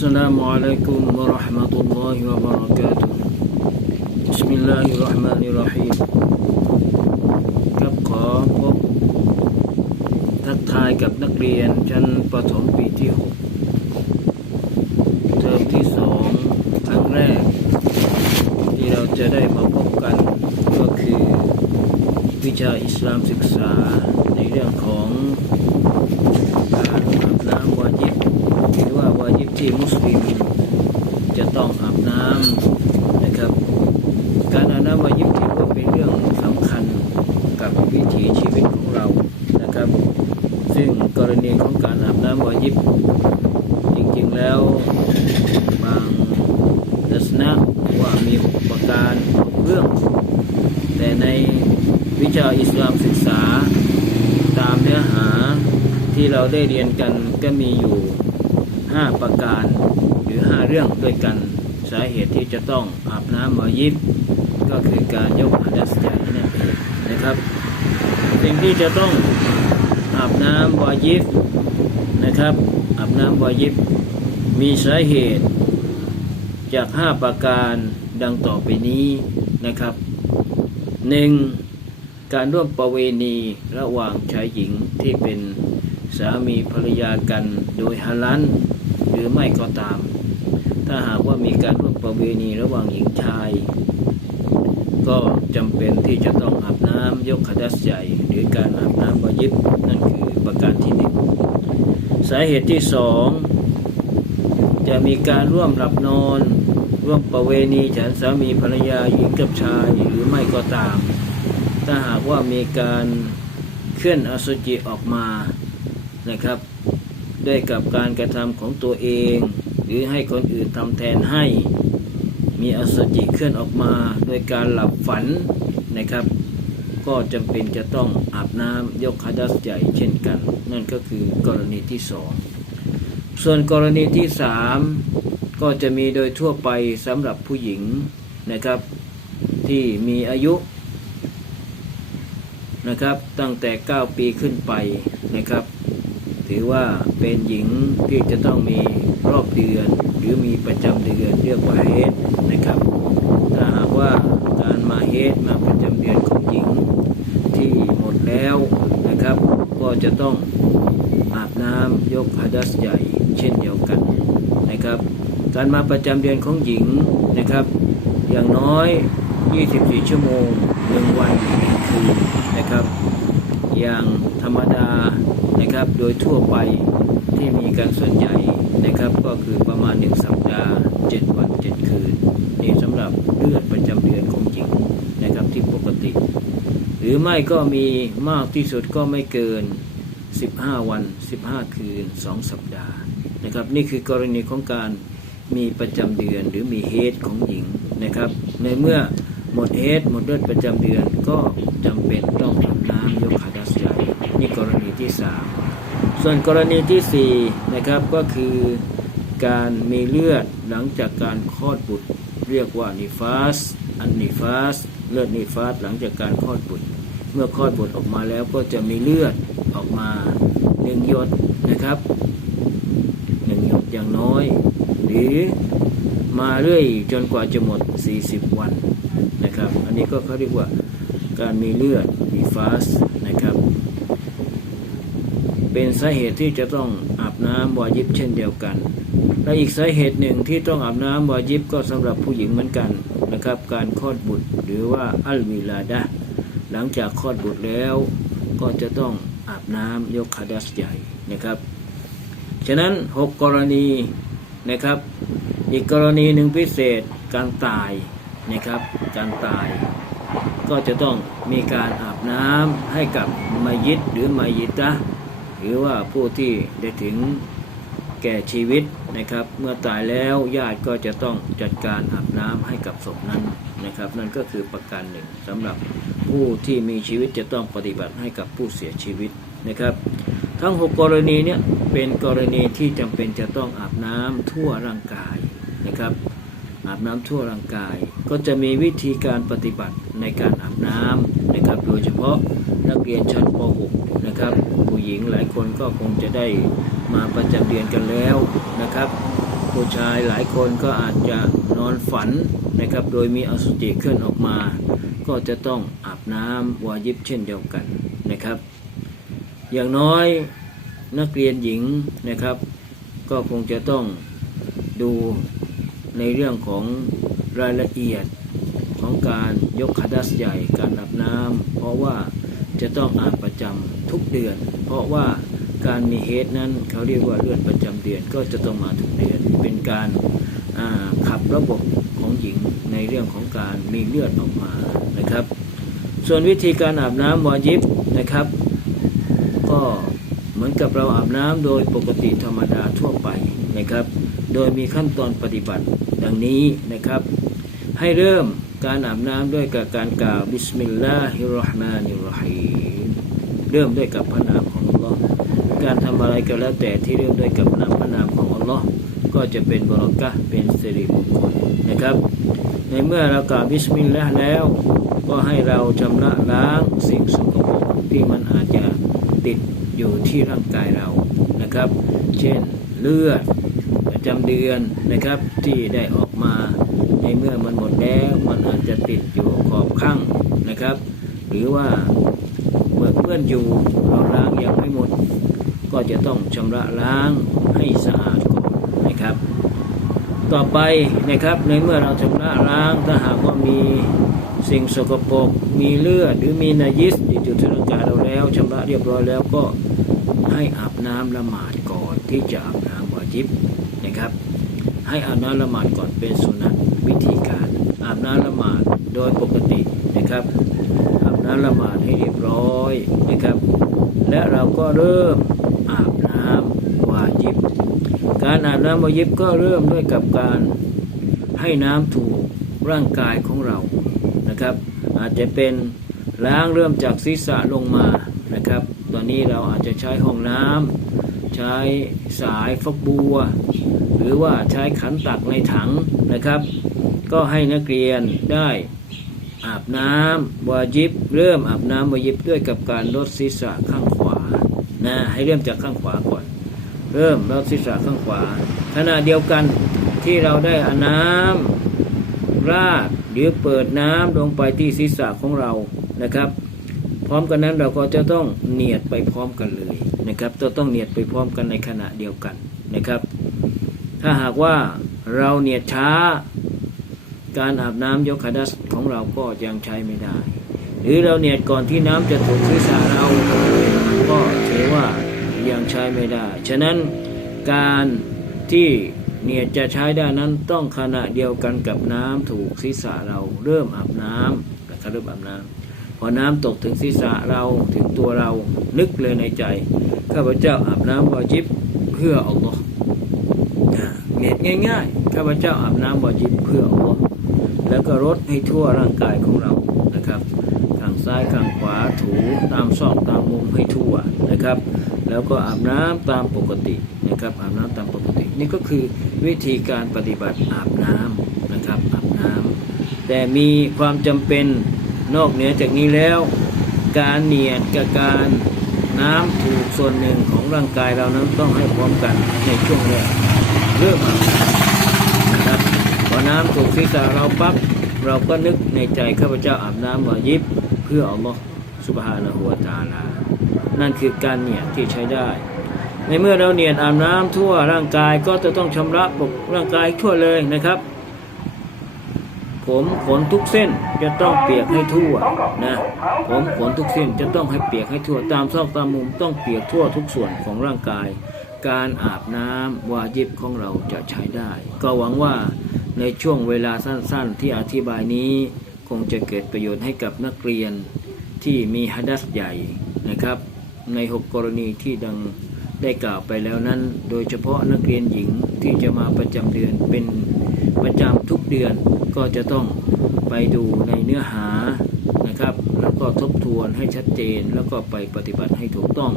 السلام عليكم ورحمة الله وبركاته بسم الله الرحمن الرحيم ครับขอพบทักทายกับนักเรียนชั้นประถมปีที่ 6 เทอมที่ 2 ครั้งแรก ที่เราจะได้มาพบกันก็คือวิชาอิสลามศึกษาในเรื่องของ ที่มุสลิมจะต้องอาบน้ำนะครับ การอาบน้ำวาญิบถือว่าเป็นเรื่องสำคัญกับวิถีชีวิตของเรานะครับ ซึ่งกรณีของการอาบน้ำวาญิบจริงๆแล้วบางทัศนะว่ามีหกประการหกเรื่อง แต่ในวิชาอิสลามศึกษาตามเนื้อหาที่เราได้เรียนกันก็มีอยู่ 5 ประการ หรือ 5 เรื่องด้วยกันสาเหตุที่จะต้องอาบน้ำมายิบก็คือการยกหัดัสใหญ่นั่นเองนะครับสิ่งที่จะต้องอาบน้ำวายิบนะครับอาบน้ำวายิบมีสาเหตุจาก 5 ประการดังต่อไปนี้นะครับ 1. การร่วมประเวณีระหว่างชายหญิงที่เป็นสามีภรรยากันโดยฮาลัน หรือไม่ก็ตาม ถ้าหากว่ามีการร่วมประเวณีระหว่างหญิงชาย ก็จำเป็นที่จะต้องอาบน้ำยกขดัสใหญ่หรือการอาบน้ำวายิบนั่นคือประการที่หนึ่งสาเหตุที่สองจะมีการร่วมหลับนอน ร่วมประเวณีฉันสามีภรรยาหญิงกับชายหรือไม่ก็ตาม ถ้าหากว่ามีการเคลื่อนอสุจิออกมานะครับ ด้วยกับการกระทำของตัวเอง หรือให้คนอื่นทำแทนให้ มีอสุจิเคลื่อนออกมาโดยการหลับฝันนะครับ ก็จำเป็นจะต้องอาบน้ำยกคาดัสใหญ่เช่นกัน นั่นก็คือกรณีที่สองส่วนกรณีที่สามก็จะมีโดยทั่วไปสำหรับผู้หญิงนะครับ ที่มีอายุนะครับตั้งแต่ 9 ปีขึ้นไปนะครับ ถือว่าเป็นหญิงที่จะต้องมีรอบเดือน หรือมีประจำเดือนเรียกว่าเฮดนะครับ ถ้าหากว่าการมาเฮดมาประจำเดือนของหญิงที่หมดแล้วนะครับ ก็จะต้องอาบน้ำยกฮาดัสใหญ่เช่นเดียวกันนะครับ การมาประจำเดือนของหญิงนะครับ อย่างน้อย 24 ชั่วโมง 1 วัน1คืนนะครับ อย่างธรรมดานะครับโดยทั่วไปที่มีการส่วนใหญ่นะครับก็คือประมาณ 1 สัปดาห์ 7 วัน 7 คืนนี่สำหรับเลือดประจำเดือนของหญิงนะครับที่ปกติ หรือไม่ก็มีมากที่สุดก็ไม่เกิน 15 วัน 15 คืน 2 สัปดาห์นะครับนี่คือกรณีของการมีประจำเดือนหรือมีเฮดของหญิงนะครับ ในเมื่อหมดเฮดหมดเลือดประจำเดือนก็จำเป็นต้องอาบน้ำยกขาดั สใหญ่นี่กรณีที่สามส่วนกรณีที่สี่นะครับก็คือการมีเลือดหลังจากการคลอดบุตร เรียกว่านิฟาสอันนิฟาสเลือดนิฟาสหลังจากการคลอดบุตร เมื่อคลอดบุตรออกมาแล้วก็จะมีเลือดออกมาหนึ่งหยดนะครับหนึ่งหยดอย่างน้อย หรือมาเรื่อยจนกว่าจะหมด 40 วันนะครับ อันนี้ก็เขาเรียกว่าการมีเลือดมีฟาส เป็นสาเหตุที่จะต้องอาบน้ำวายิบเช่นเดียวกัน และอีกสาเหตุหนึ่งที่ต้องอาบน้ำวายิบก็สำหรับผู้หญิงเหมือนกันนะครับ การคลอดบุตรหรือว่าอัลวิลาดะหลังจากคลอดบุตรแล้ว ก็จะต้องอาบน้ำยกคาดัสใหญ่นะครับ ฉะนั้น 6 กรณีนะครับ อีกกรณีหนึ่งพิเศษการตายนะครับ การตายก็จะต้องมีการอาบน้ำให้กับมัยยิดหรือมัยยิตะ หรือว่าผู้ที่ได้ถึงแก่ชีวิตนะครับ เมื่อตายแล้วญาติก็จะต้องจัดการอาบน้ำให้กับศพนั้นนะครับ นั่นก็คือประการหนึ่งสำหรับผู้ที่มีชีวิตจะต้องปฏิบัติให้กับผู้เสียชีวิตนะครับ ทั้ง 6 กรณีเนี่ยเป็นกรณีที่จำเป็นจะต้องอาบน้ำทั่วร่างกายนะครับ อาบน้ำทั่วร่างกาย ก็จะมีวิธีการปฏิบัติในการอาบน้ำนะครับ โดยเฉพาะนักเรียนชั้นป .6 นะครับ ผู้หญิงหลายคนก็คงจะได้มาประจำเดือนกันแล้วนะครับ ผู้ชายหลายคนก็อาจจะนอนฝันนะครับ โดยมีอสุจิเคลื่อนออกมา ก็จะต้องอาบน้ำวายิบเช่นเดียวกันนะครับ อย่างน้อยนักเรียนหญิงนะครับ ก็คงจะต้องดู ในเรื่องของรายละเอียดของการยกคดัสใหญ่การอาบน้ำเพราะว่าจะต้องอาบประจำทุกเดือน เพราะว่าการมีเฮดนั้นเขาเรียกว่าเลือดประจำเดือนก็จะต้องมาทุกเดือน เป็นการาขับระบบของหญิงในเรื่องของการมีเลือดออกมานะครับ ส่วนวิธีการอาบน้ำวายิบนะครับ ก็เหมือนกับเราอาบน้ำโดยปกติธรรมดาทั่วไปนะครับ โดยมีขั้นตอนปฏิบัติดังนี้นะครับ ให้เริ่มการอาบน้ำด้วยกับการกล่าวบิสมิลลาฮิรเราะห์มานิรราะฮีมเริ่มด้วยกับพระนามของอัลลอฮ์การทำอะไรก็แล้วแต่ที่เริ่มด้วยกับนามพระนามของอัลลอฮ์ก็จะเป็นบรอกะเป็นสิริมงคลนะครับ ในเมื่อเรากล่าวบิสมิลลาห์แล้ว ก็ให้เราชำระล้างสิ่งสกปรกที่มันอาจจะติดอยู่ที่ร่างกายเรานะครับ เช่นเลือด จำเดือนนะครับที่ได้ออกมาในเมื่อมันหมดแล้วมันอาจจะติดอยู่ขอบข้างนะครับ หรือว่าเมื่อเพื่อนอยู่เราล้างยังไม่หมด ก็จะต้องชำระล้างให้สะอาดก่อนนะครับ ต่อไปนะครับในเมื่อเราชำระล้างถ้าหากว่ามีสิ่งสกปรกมีเลือดหรือมีนายิสติดอยู่ที่ร่างกายเราแล้วชำระเรียบร้อยแล้วก็ให้อาบน้ำละหมาดก่อนที่จะอาบน้ำวาจิบ นะครับ ให้อาบน้ำละหมาดก่อนเป็นสุนัตวิธีการอาบน้ำละหมาดโดยปกตินะครับอาบน้ำละหมาดให้เรียบร้อยนะครับ และเราก็เริ่มอาบน้ำวาจิบ การอาบน้ำวายิบก็เริ่มด้วยกับการให้น้ำถูกร่างกายของเรานะครับ อาจจะเป็นล้างเริ่มจากศีรษะลงมานะครับ ตอนนี้เราอาจจะใช้ห้องน้ำใช้สายฟักบัว รือว่าใช้ขันตักในถังนะครับ ก็ให้นักเรียนได้อาบน้ำวาจิบ เริ่มอาบน้ำวายิบด้วยกับการลดศีรษะข้างขวานะให้เริ่มจากข้างขวาก่อน เริ่มลดศีรษะข้างขวา ขณะเดียวกันที่เราได้อาน้ำราดหรือเปิดน้ำลงไปที่ศีรษะของเรานะครับ พร้อมกันนั้นเราก็จะต้องเนียดไปพร้อมกันเลยนะครับจะต้องเนียดไปพร้อมกันในขณะเดียวกันนะครับ ถ้าหากว่าเราเนียดช้าการอาบน้ำยกขดัสของเราก็ยังใช้ไม่ได้ หรือเราเนียดก่อนที่น้ำจะถูกศีรษะเราก็ถือว่ายังใช้ไม่ได้ ฉะนั้นการที่เนียดจะใช้ได้นั้นต้องขณะเดียวกันกับน้ำถูกศีรษะเราเริ่มอาบน้ำนะครับเริ่มอาบน้ำพอน้ำตกถึงศีรษะเราถึงตัวเรานึกเลยในใจข้าพเจ้าอาบน้ำวาจิบเพื่ออัลลอฮ์ เนียดง่ายๆข้าพเจ้าอาบน้ำวาจิบเพื่ออัลลอฮ์แล้วก็รดให้ทั่วร่างกายของเรานะครับข้างซ้ายข้างขวาถูตามซอกตามมุมให้ทั่วนะครับ แล้วก็อาบน้ำตามปกตินะครับอาบน้ำตามปกติ นี่ก็คือวิธีการปฏิบัติอาบน้ำนะครับอาบน้ำแต่มีความจำเป็นนอกเหนือจากนี้แล้ว การเนียดกับการน้ำถูกส่วนหนึ่งของร่างกายเรานั้นต้องให้พร้อมกันในช่วงแรก เริ่มอาน้ำนะครับพอน้ำถูกศีรษะเราปั๊บเราก็นึกในใจข้าพเจ้าอาบน้ำวายิบเพื่ออัลลอฮ์สุบฮานะฮูวตาลา นั่นคือการเนียดที่ใช้ได้ ในเมื่อเราเนียดอาบน้ำทั่วร่างกายก็จะต้องชำระปกร่างกายทั่วเลยนะครับ ผมขนทุกเส้นจะต้องเปียกให้ทั่วนะผมขนทุกเส้นจะต้องให้เปียกให้ทั่วตามซอกตามมุมต้องเปียกทั่วทุกส่วนของร่างกาย การอาบน้ำวาจิบของเราจะใช้ได้ ก็หวังว่าในช่วงเวลาสั้นๆ ที่อธิบายนี้ คงจะเกิดประโยชน์ให้กับนักเรียนที่มีฮัดัสใหญ่นะครับ ในหกกรณีที่ดังได้กล่าวไปแล้วนั้น โดยเฉพาะนักเรียนหญิงที่จะมาประจำเดือนเป็นประจำทุกเดือนก็จะต้องไปดูในเนื้อหา นะครับ แล้วก็ทบทวนให้ชัดเจน แล้วก็ไปปฏิบัติให้ถูกต้อง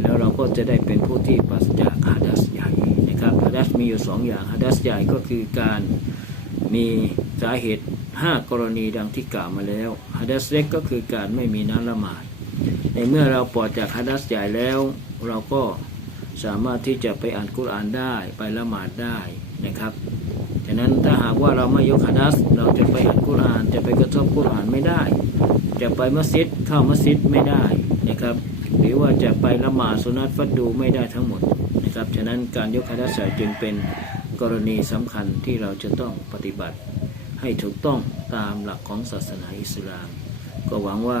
แล้วเราก็จะได้เป็นผู้ที่ปราศจากฮัดัสใหญ่นะครับฮัดัสมีอยู่สองอย่างฮัดัสใหญ่ก็คือการมีสาเหตุ 5 กรณีดังที่กล่าวมาแล้วฮัดัสเล็กก็คือการไม่มีน้ำละหมาดในเมื่อเราปลอดจากฮัดัสใหญ่แล้ว เราก็ สามารถที่จะไปอ่านกุรอานได้ไปละหมาดได้นะครับฉะนั้นถ้าหากว่าเราไม่ยกฮัดัสเราจะไปอ่านกุรอาน จะไปกระทบกุรอานไม่ได้ จะไปมัสยิดเข้ามัสยิดไม่ได้นะครับ หรือว่าจะไปละหมาดสุนัตฟัดดูไม่ได้ทั้งหมดนะครับฉะนั้นการยกฮัดัสจึงเป็นกรณีสำคัญที่เราจะต้องปฏิบัติให้ถูกต้องตามหลักของศาสนาอิสลาม ก็หวังว่า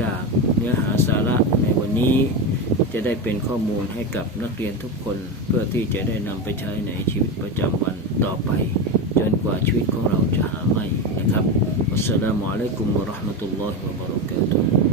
จากเนื้อหาสาระในวันนี้จะได้เป็นข้อมูลให้กับนักเรียนทุกคนเพื่อที่จะได้นำไปใช้ในชีวิตประจำวันต่อไป จนกว่าชีวิตของเราจะหาไม่นะครับอัสสลามุอะลัยกุมวะราะห์มะตุลลอฮิวะบะเราะกาตุฮ์